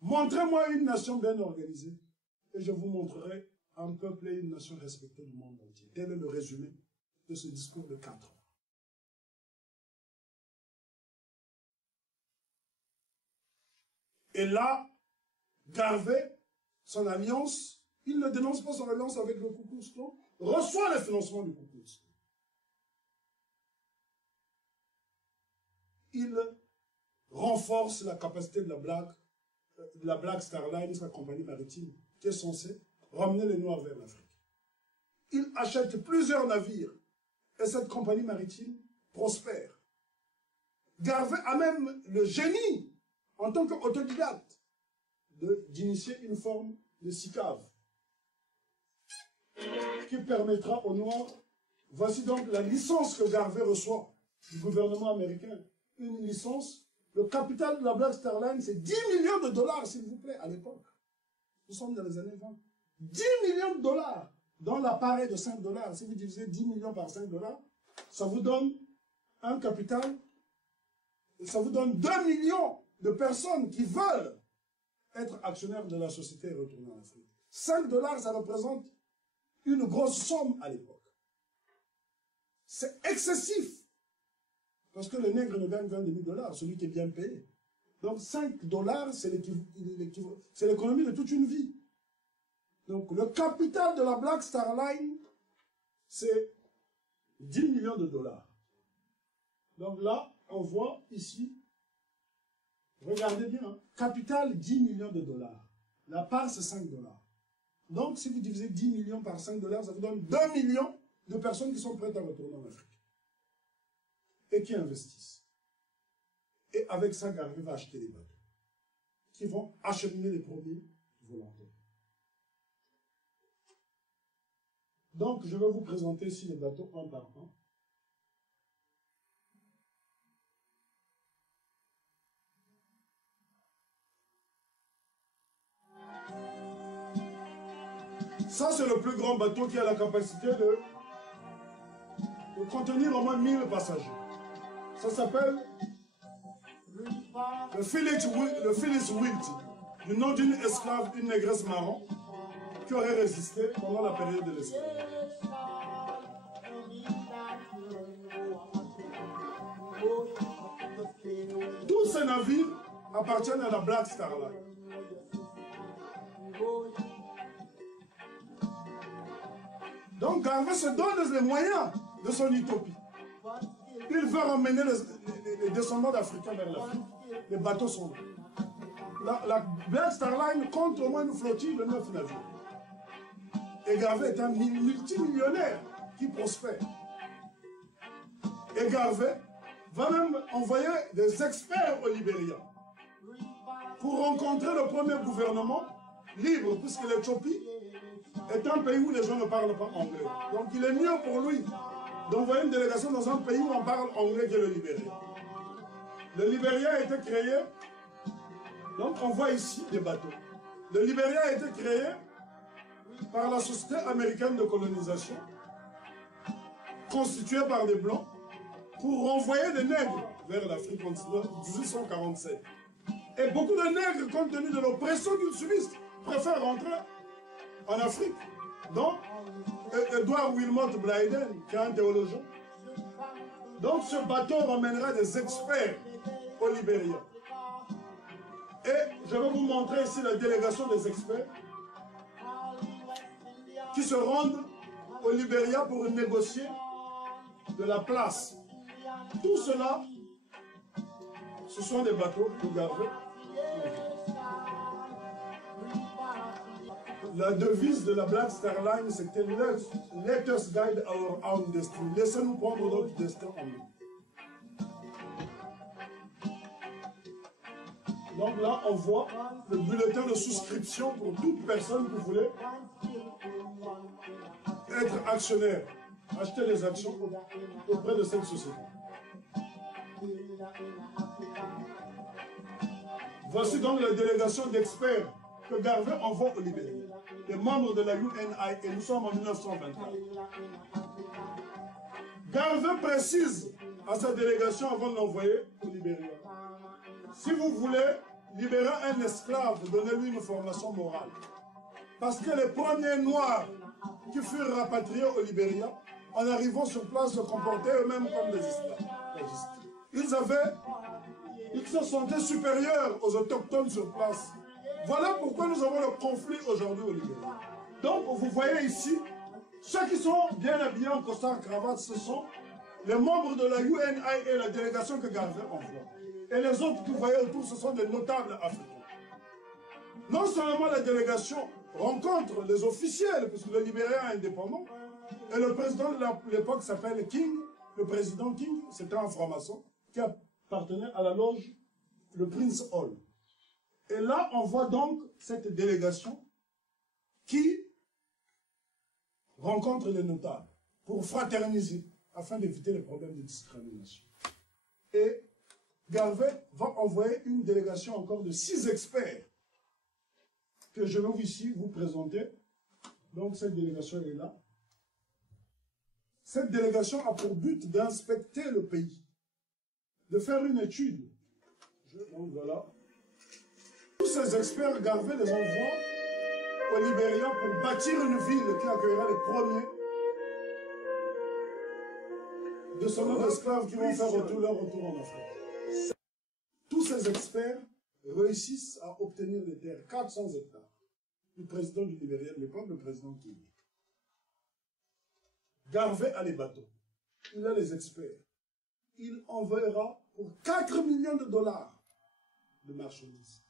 Montrez-moi une nation bien organisée et je vous montrerai un peuple et une nation respectée du monde entier. Tel est le résumé de ce discours de 4 ans. Et là, Garvey, son alliance, il ne dénonce pas son alliance avec le Ku Klux Klan, reçoit le financement du Ku Klux Klan. Il renforce la capacité de la Black Star Line, sa compagnie maritime, qui est censée ramener les Noirs vers l'Afrique. Il achète plusieurs navires et cette compagnie maritime prospère. Garvey a même le génie, en tant qu'autodidacte, d'initier une forme de SICAV qui permettra aux Noirs, voici donc la licence que Garvey reçoit du gouvernement américain, une licence, le capital de la Black Star Line, c'est 10 millions de dollars, s'il vous plaît, à l'époque. Nous sommes dans les années 20. 10 millions de dollars dans l'appareil de 5 dollars. Si vous divisez 10 millions par 5 dollars, ça vous donne un capital, ça vous donne 2 millions de personnes qui veulent être actionnaires de la société et retourner en Afrique. 5 dollars, ça représente une grosse somme à l'époque. C'est excessif. Parce que le nègre ne gagne 22 000 dollars, celui qui est bien payé. Donc 5 dollars, c'est l'économie de toute une vie. Donc le capital de la Black Star Line, c'est 10 millions de dollars. Donc là, on voit ici, regardez bien, hein, capital 10 millions de dollars. La part, c'est 5 dollars. Donc si vous divisez 10 millions par 5 dollars, ça vous donne 2 millions de personnes qui sont prêtes à retourner en Afrique. Et qui investissent. Et avec ça, Garvey va acheter des bateaux qui vont acheminer les premiers volontaires. Donc, je vais vous présenter ici les bateaux un par un. Ça, c'est le plus grand bateau qui a la capacité de contenir au moins 1000 passagers. Ça s'appelle le Phyllis Wilt, du nom d'une esclave, une négresse marron, qui aurait résisté pendant la période de l'esclavage. Tous ces navires appartiennent à la Black Star Line. Donc Garvey se donne les moyens de son utopie. Il veut ramener les descendants d'Africains vers l'Afrique. Les bateaux sont là. La Black Star Line compte au moins une flottille de 9 navires. Et Garvey est un multimillionnaire qui prospère. Et Garvey va même envoyer des experts au Libéria pour rencontrer le premier gouvernement libre, puisque l'Éthiopie est un pays où les gens ne parlent pas anglais. Donc il est mieux pour lui d'envoyer une délégation dans un pays où on parle anglais que le Libéria. Le Libéria a été créé, donc on voit ici des bateaux. Le Libéria a été créé par la Société américaine de colonisation, constituée par des Blancs, pour renvoyer des nègres vers l'Afrique en 1847. Et beaucoup de nègres, compte tenu de l'oppression qu'ils subissent, préfèrent rentrer en Afrique. Donc, Edward Wilmot Blyden, qui est un théologien. Donc, ce bateau ramènera des experts au Libéria. Et je vais vous montrer ici la délégation des experts qui se rendent au Libéria pour négocier de la place. Tout cela, ce sont des bateaux de Garvey. La devise de la Black Star Line, c'était Let us guide our own destiny. Laissez-nous prendre notre destin en nous. Donc là, on voit le bulletin de souscription pour toute personne qui voulait être actionnaire, acheter les actions auprès de cette société. Voici donc la délégation d'experts que Garvey envoie au Libéria, les membres de la UNI, et nous sommes en 1924. Garvey précise à sa délégation avant de l'envoyer au Libéria: si vous voulez libérer un esclave, donnez-lui une formation morale. Parce que les premiers Noirs qui furent rapatriés au Libéria, en arrivant sur place, se comportaient eux-mêmes comme des esclaves. Ils se sentaient supérieurs aux autochtones sur place. Voilà pourquoi nous avons le conflit aujourd'hui au Libéria. Donc, vous voyez ici, ceux qui sont bien habillés en costard cravate, ce sont les membres de la UNI et la délégation que Garvey envoie. Et les autres que vous voyez autour, ce sont des notables africains. Non seulement la délégation rencontre les officiels, puisque le Libéria est indépendant, et le président de l'époque s'appelle King, le président King, c'était un franc-maçon, qui appartenait à la loge, le Prince Hall. Et là, on voit donc cette délégation qui rencontre les notables pour fraterniser, afin d'éviter les problèmes de discrimination. Et Garvey va envoyer une délégation encore de 6 experts que je vais ici vous présenter. Donc cette délégation est là. Cette délégation a pour but d'inspecter le pays, de faire une étude. Donc voilà. Tous ces experts, Garvey les envoie au Libéria pour bâtir une ville qui accueillera les premiers descendants d'esclaves qui vont faire leur retour en Afrique. Tous ces experts réussissent à obtenir des terres, 400 hectares, du président du Libéria de l'époque, le président King. Garvey a les bateaux, il a les experts. Il enverra pour 4 millions de dollars de marchandises,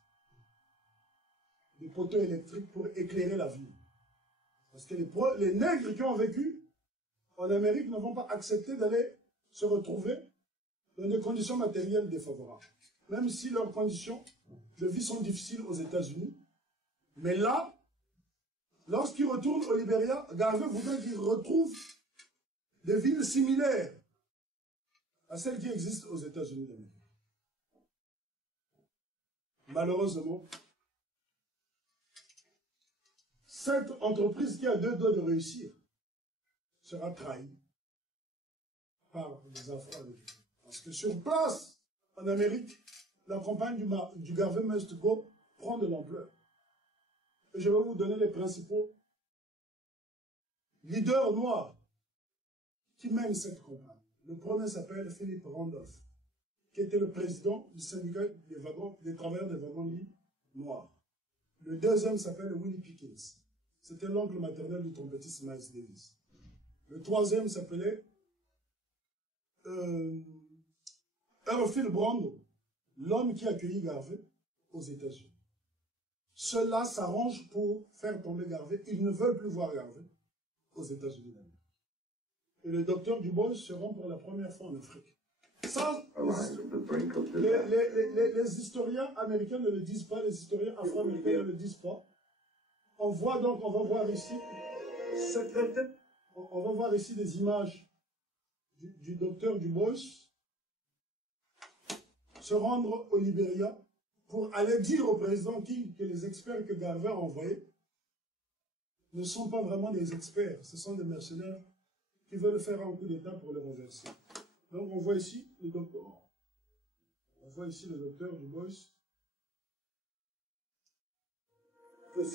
des poteaux électriques pour éclairer la ville. Parce que les nègres qui ont vécu en Amérique ne vont pas accepter d'aller se retrouver dans des conditions matérielles défavorables. Même si leurs conditions de vie sont difficiles aux États-Unis. Mais là, lorsqu'ils retournent au Libéria, Garvey voudrait qu'ils retrouvent des villes similaires à celles qui existent aux États-Unis d'Amérique. Malheureusement, cette entreprise qui a 2 doigts de réussir sera trahie par les Afro-Américains. Parce que sur place, en Amérique, la campagne du Garvey Must Go prend de l'ampleur. Et je vais vous donner les principaux leaders noirs qui mènent cette campagne. Le premier s'appelle Philip Randolph, qui était le président du syndicat des travailleurs des wagons-lits noirs. Le deuxième s'appelle Willie Pickens. C'était l'oncle maternel du trompettiste Miles Davis. Le troisième s'appelait Earl Brando, l'homme qui accueillit Garvey aux États-Unis. Ceux-là s'arrangent pour faire tomber Garvey. Ils ne veulent plus voir Garvey aux États-Unis d'Amérique. Et le docteur Dubois se rend pour la première fois en Afrique. Ça, les historiens américains ne le disent pas, les historiens afro-américains ne le disent pas. On va voir ici des images du docteur Dubois se rendre au Libéria pour aller dire au président King que les experts que Garvey a envoyés ne sont pas vraiment des experts, ce sont des mercenaires qui veulent faire un coup d'État pour les renverser. Donc on voit ici le docteur. On voit ici le docteur Dubois.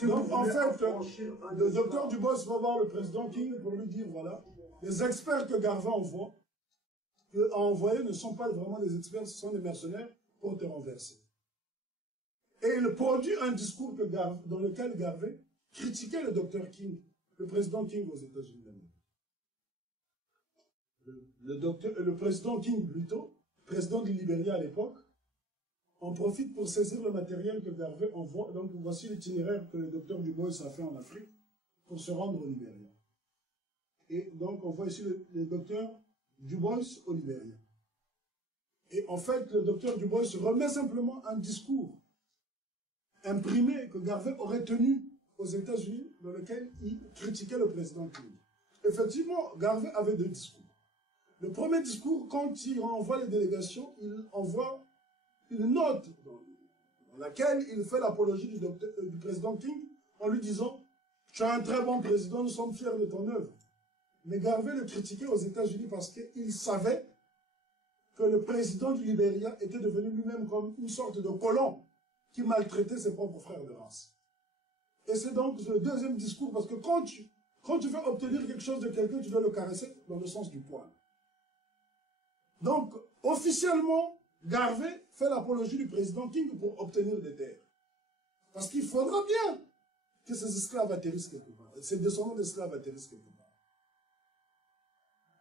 Donc en fait, le docteur Dubois va voir le président King pour lui dire, voilà, les experts que Garvey a envoyés ne sont pas vraiment des experts, ce sont des mercenaires pour te renverser. Et il produit un discours dans lequel Garvey critiquait le docteur King, le président King aux États-Unis d'Amérique. Le président King, plutôt, président du Libéria à l'époque, en profite pour saisir le matériel que Garvey envoie. Donc voici l'itinéraire que le docteur Dubois a fait en Afrique pour se rendre au Libéria. Et donc on voit ici le docteur Dubois au Libéria. Et en fait, le docteur Dubois remet simplement un discours imprimé que Garvey aurait tenu aux États-Unis, dans lequel il critiquait le président King. Effectivement, Garvey avait 2 discours. Le premier discours, quand il envoie les délégations, il envoie une note dans laquelle il fait l'apologie du président King en lui disant « Tu es un très bon président, nous sommes fiers de ton œuvre ». Mais Garvey le critiquait aux États-Unis parce qu'il savait que le président du Libéria était devenu lui-même comme une sorte de colon qui maltraitait ses propres frères de race. Et c'est donc le deuxième discours, parce que quand tu veux obtenir quelque chose de quelqu'un, tu dois le caresser dans le sens du poil. Donc, officiellement, Garvey fait l'apologie du président King pour obtenir des terres. Parce qu'il faudra bien que ces esclaves atterrissent quelque part, ces descendants d'esclaves atterrissent quelque part.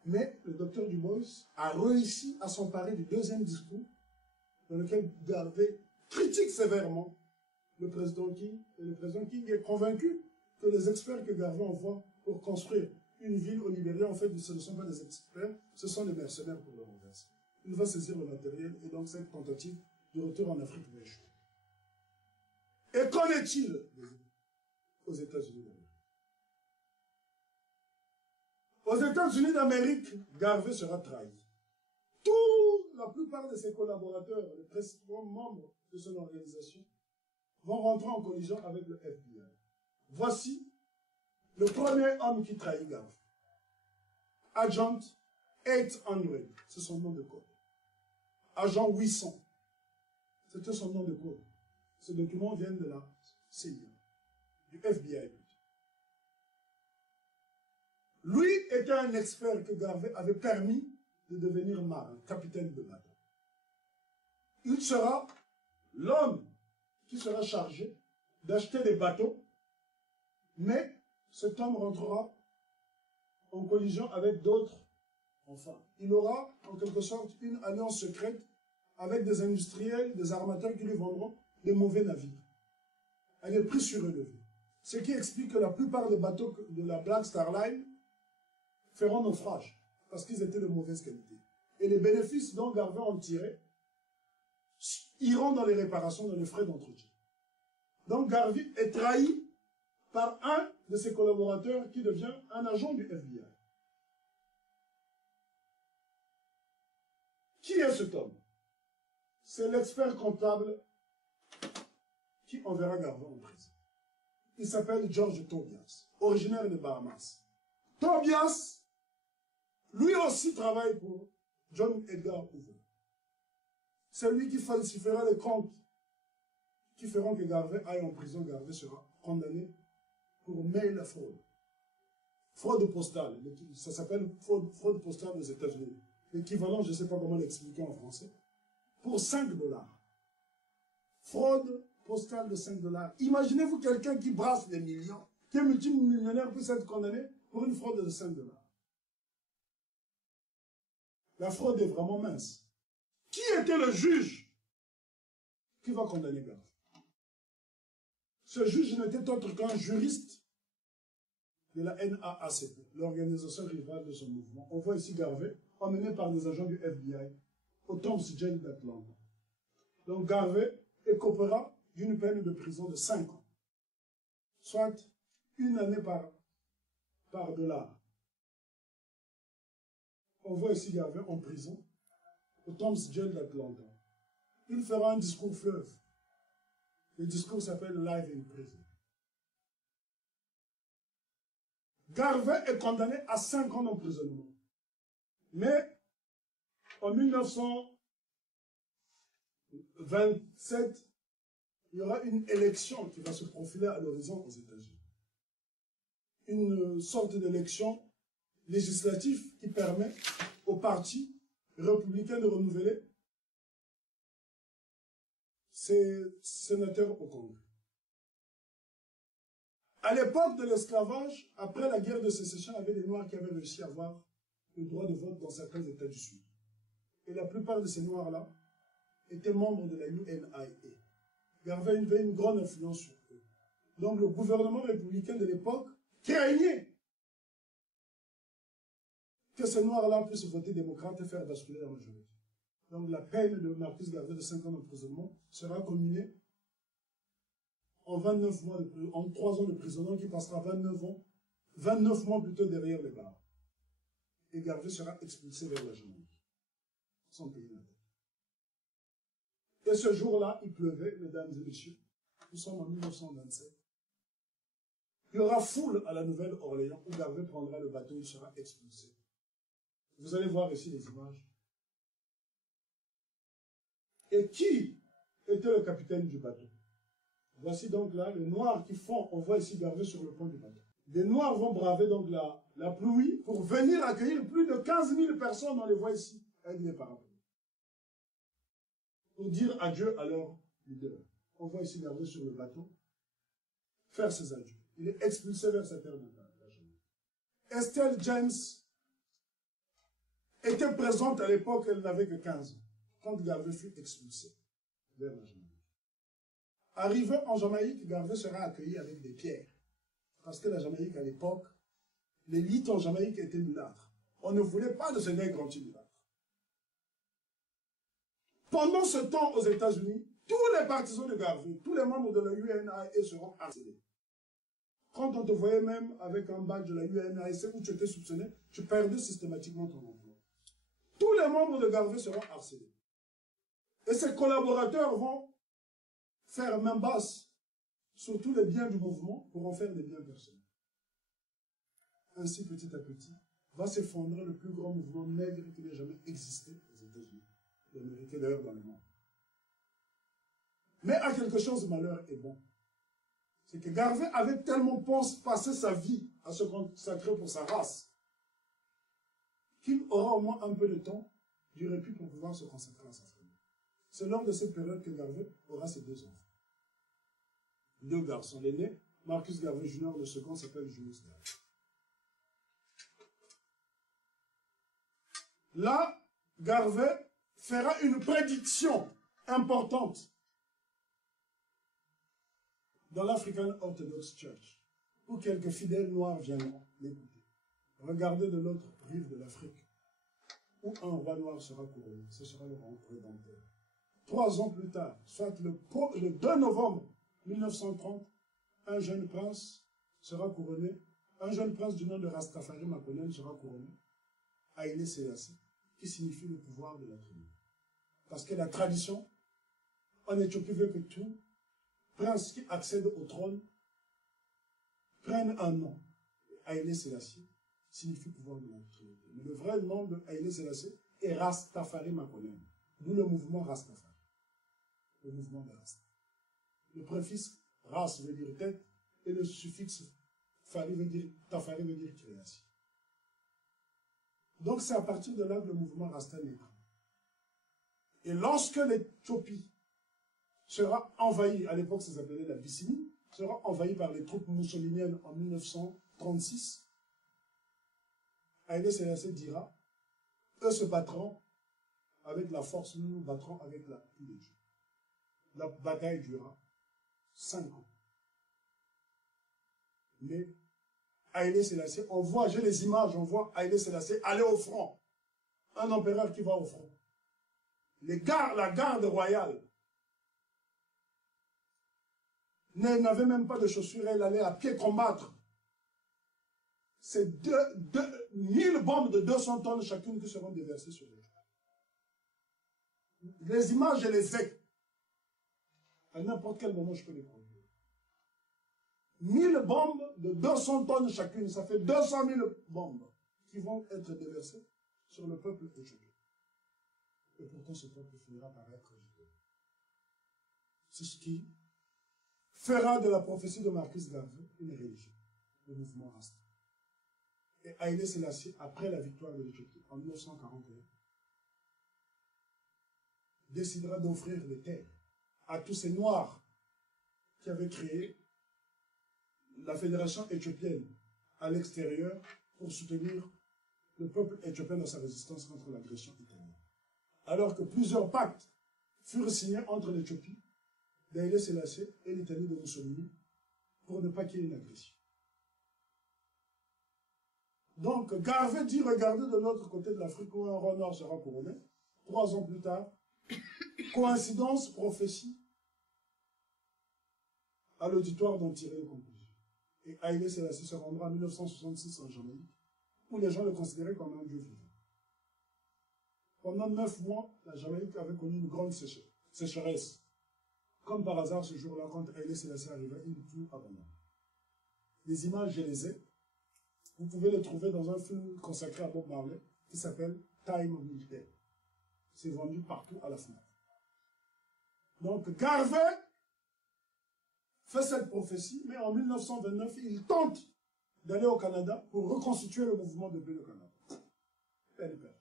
Mais le docteur Dubois a réussi à s'emparer du deuxième discours, dans lequel Garvey critique sévèrement le président King, et le président King est convaincu que les experts que Garvey envoie pour construire une ville au Libéria, en fait, ce ne sont pas des experts, ce sont des mercenaires pour le renverser. Il va saisir le matériel, et donc cette tentative de retour en Afrique va échouer. Et qu'en est-il aux États-Unis d'Amérique? Aux États-Unis d'Amérique, Garvey sera trahi. La plupart de ses collaborateurs, les principaux membres de son organisation, vont rentrer en collision avec le FBI. Voici le premier homme qui trahit Garvey. Agent 800, c'est son nom de code. Agent 800, c'était son nom de code. Ce document vient de la CIA, du FBI. Lui était un expert que Garvey avait permis de devenir marin, capitaine de bateau. Il sera l'homme qui sera chargé d'acheter des bateaux, mais cet homme rentrera en collision avec d'autres. Enfin, il aura en quelque sorte une alliance secrète avec des industriels, des armateurs qui lui vendront des mauvais navires. Elle est prise sur relevé. Ce qui explique que la plupart des bateaux de la Black Star Line feront naufrage, parce qu'ils étaient de mauvaise qualité. Et les bénéfices dont Garvey en tirait iront dans les réparations, dans les frais d'entretien. Donc Garvey est trahi par un de ses collaborateurs qui devient un agent du FBI. Qui est cet homme? C'est l'expert comptable qui enverra Garvey en prison. Il s'appelle George Tobias, originaire de Bahamas. Tobias, lui aussi travaille pour John Edgar Hoover. C'est lui qui falsifiera les comptes qui feront que Garvey aille en prison. Garvey sera condamné pour mail fraude. Fraude postale. Ça s'appelle fraude postale aux États-Unis. L'équivalent, je ne sais pas comment l'expliquer en français. Pour 5 $. Fraude postale de 5 $. Imaginez-vous quelqu'un qui brasse des millions, qui est multimillionnaire, puisse être condamné pour une fraude de 5 $. La fraude est vraiment mince. Qui était le juge qui va condamner Garvey? Ce juge n'était autre qu'un juriste de la NAACP, l'organisation rivale de son mouvement. On voit ici Garvey, emmené par des agents du FBI, au Thompson Jail d'Atlanta. Donc Garvey écopera d'une peine de prison de 5 ans, soit 1 année par dollar. On voit ici Garvey en prison, au Thompson Jail d'Atlanta. Il fera un discours fleuve. Le discours s'appelle Live in Prison. Garvey est condamné à 5 ans d'emprisonnement. Mais en 1927, il y aura une élection qui va se profiler à l'horizon aux États-Unis. Une sorte d'élection législative qui permet au parti républicain de renouveler ses sénateurs au Congrès. À l'époque de l'esclavage, après la guerre de sécession, il y avait des Noirs qui avaient réussi à avoir le droit de vote dans certains États du Sud. Et la plupart de ces Noirs-là étaient membres de la UNIA. Garvey avait une grande influence sur eux. Donc le gouvernement républicain de l'époque craignait que ces Noirs-là puissent voter démocrate et faire basculer la majorité. Donc la peine de Marcus Garvey de 5 ans d'emprisonnement sera comminée en 29 mois en 3 ans de prison, qui passera 29 mois plutôt derrière les barres. Et Garvey sera expulsé vers la Jamaïque, son pays natal. Et ce jour-là, il pleuvait, mesdames et messieurs. Nous sommes en 1927. Il y aura foule à la Nouvelle-Orléans où Garvey prendra le bateau, il sera expulsé. Vous allez voir ici les images. Et qui était le capitaine du bateau? Voici donc là les Noirs qui font, on voit ici gravé sur le pont du bateau. Des Noirs vont braver donc la pluie pour venir accueillir plus de 15 000 personnes, on les voit ici, avec des parapluies. Pour dire adieu à leur leader. On voit ici gravé sur le bateau, faire ses adieux. Il est expulsé vers sa terre natale. Estelle James était présente à l'époque, elle n'avait que 15 ans, quand Garvey fut expulsé vers la Jamaïque. Arrivé en Jamaïque, Garvey sera accueilli avec des pierres. Parce que la Jamaïque, à l'époque, l'élite en Jamaïque était mulâtre. On ne voulait pas de ce nègre anti-mulâtre. Pendant ce temps, aux États-Unis, tous les partisans de Garvey, tous les membres de la UNAE seront harcelés. Quand on te voyait même avec un badge de la UNAC où tu étais soupçonné, tu perdais systématiquement ton emploi. Tous les membres de Garvey seront harcelés. Et ses collaborateurs vont faire main basse sur tous les biens du mouvement pour en faire des biens personnels. Ainsi, petit à petit, va s'effondrer le plus grand mouvement nègre qui n'ait jamais existé aux États-Unis, l'Amérique et d'ailleurs dans le monde. Mais à quelque chose, malheur est bon. C'est que Garvey avait tellement passé sa vie à se consacrer pour sa race qu'il aura au moins un peu de temps du répit pour pouvoir se consacrer à sa famille. C'est lors de cette période que Garvey aura ses 2 enfants. 2 garçons. L'aîné, Marcus Garvey Jr., le second s'appelle Julius Garvey. Là, Garvey fera une prédiction importante dans l'African Orthodox Church, où quelques fidèles noirs viendront l'écouter. Regardez de l'autre rive de l'Afrique, où un roi noir sera couronné. Ce sera le roi rédempteur. 3 ans plus tard, soit le 2 novembre 1930, un jeune prince sera couronné. Un jeune prince du nom de Rastafari Makonnen sera couronné. Haïlé Sélassie, qui signifie le pouvoir de la tribu. Parce que la tradition, en Éthiopie, veut que tout prince qui accède au trône prenne un nom. Haïlé Sélassie signifie pouvoir de la Trinité. Mais le vrai nom de Haïlé Sélassie est Rastafari Makonnen. D'où le mouvement Rastafari. Le mouvement de Rasta. Le préfixe Ras veut dire tête et le suffixe Fari veut dire Tafari veut dire création. Donc c'est à partir de là que le mouvement Rasta naîtra. Et lorsque l'Éthiopie sera envahie, à l'époque ça s'appelait l'Abyssinie, sera envahie par les troupes mussoliniennes en 1936, Haïlé Sélassie dira, eux se battront avec la force, nous nous battrons avec la pluie de Dieu. La bataille durera 5 ans. Mais Haïlé Sélassie, on voit, j'ai les images, on voit Haïlé Sélassie aller au front. Un empereur qui va au front. La garde royale n'avait même pas de chaussures, elle allait à pied combattre. C'est 1000 bombes de 200 tonnes chacune qui seront déversées sur les gens. Les images, je les ai. À n'importe quel moment, je peux les produire. 1000 bombes de 200 tonnes chacune, ça fait 200 000 bombes qui vont être déversées sur le peuple éthiopien. Et pourtant, ce peuple finira par être jeté. C'est ce qui fera de la prophétie de Marcus Garvey une religion, le mouvement Rasta. Et Haïlé Sélassie, après la victoire de l'Éthiopie, en 1941, décidera d'offrir des terres à tous ces Noirs qui avaient créé la fédération éthiopienne à l'extérieur pour soutenir le peuple éthiopien dans sa résistance contre l'agression italienne. Alors que plusieurs pactes furent signés entre l'Éthiopie d'Haïlé Sélassie et l'Italie de Mussolini pour ne pas qu'il y ait une agression. Donc Garvey dit, regardez de l'autre côté de l'Afrique où un roi noir sera couronné. 3 ans plus tard, coïncidence, prophétie, à l'auditoire d'en tirer les conclusions. Et Haïlé Sélassie se rendra en 1966 en Jamaïque, où les gens le considéraient comme un dieu vivant. Pendant 9 mois, la Jamaïque avait connu une grande sécheresse. Comme par hasard, ce jour-là, quand Haïlé Sélassie arriva, il tout abandonné. Les images, je les ai. Vous pouvez les trouver dans un film consacré à Bob Marley qui s'appelle Time Militaire. C'est vendu partout à la FNAC. Donc Garvey fait cette prophétie, mais en 1929, il tente d'aller au Canada pour reconstituer le mouvement de paix au Canada. Elle perd.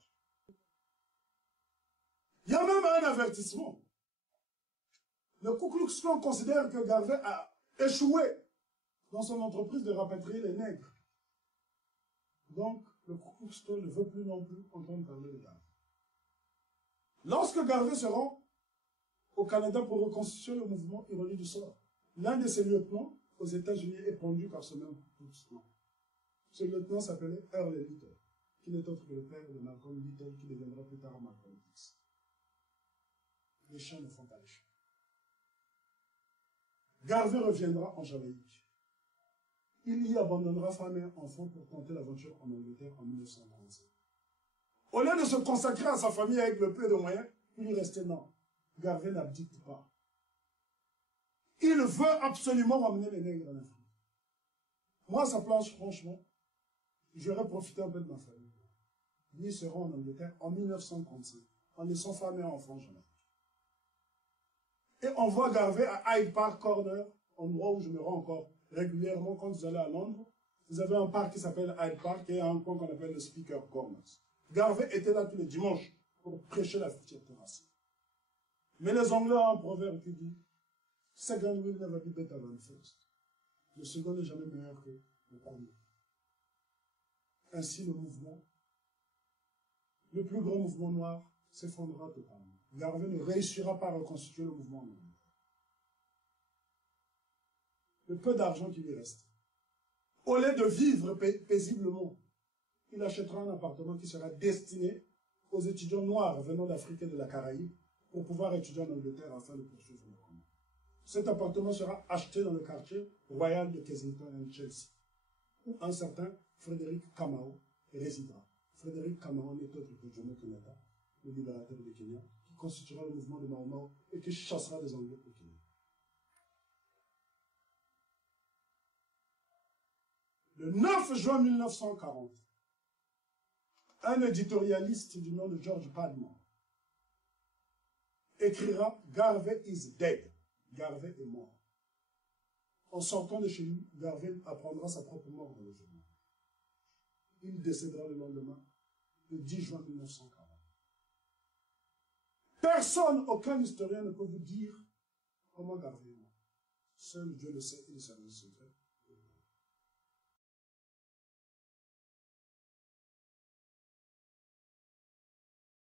Il y a même un avertissement. Le Ku Klux Klan considère que Garvey a échoué dans son entreprise de rapatrier les nègres. Donc, le Ku Klux Klan ne veut plus non plus entendre parler de Garvey. Lorsque Garvey se rend au Canada pour reconstituer le mouvement, ironie du sort, l'un de ses lieutenants aux États-Unis est pendu par ce même Ku Klux Klan. Ce lieutenant s'appelait Earl Little, qui n'est autre que le père de Malcolm Little, qui deviendra plus tard Malcolm X. Les chiens ne font pas les chiens. Garvey reviendra en Jamaïque. Il y abandonnera femme et enfant pour tenter l'aventure en Angleterre en 1935. Au lieu de se consacrer à sa famille avec le peu de moyens, il lui restait non. Garvey n'abdique pas. Il veut absolument ramener les nègres en Afrique. Moi, à sa place, franchement, j'aurais profité un peu de ma famille. Lui sera en Angleterre en 1935, en laissant femme et enfant en Jamaïque. Et on voit Garvey à Hyde Park Corner, endroit où je me rends encore régulièrement quand vous allez à Londres. Vous avez un parc qui s'appelle Hyde Park et un coin qu'on appelle le Speaker Corners. Garvey était là tous les dimanches pour prêcher la fierté raciale. Mais les Anglais ont un proverbe qui dit « Second will never be better than first ». Le second n'est jamais meilleur que le premier. Ainsi, le mouvement, le plus grand mouvement noir, s'effondrera totalement. Garvey ne réussira pas à reconstituer le mouvement en Angleterre. Le peu d'argent qui lui reste, au lieu de vivre paisiblement, il achètera un appartement qui sera destiné aux étudiants noirs venant d'Afrique et de la Caraïbe pour pouvoir étudier en Angleterre afin de poursuivre le combat. Cet appartement sera acheté dans le quartier royal de Kensington et Chelsea, où un certain Frédéric Kamau résidera. Frédéric Kamau n'est autre que Jomo Kenyatta, le libérateur de Kenya, qui constituera le mouvement de Mau Mau et qui chassera les Anglais au Kenya. Le 9 juin 1940, un éditorialiste du nom de George Padmore écrira « Garvey is dead ». Garvey est mort. En sortant de chez lui, Garvey apprendra sa propre mort dans le journal. Il décédera le lendemain, le 10 juin 1940. Personne, aucun historien ne peut vous dire comment Garvey est mort. Seul Dieu le sait et le service secret.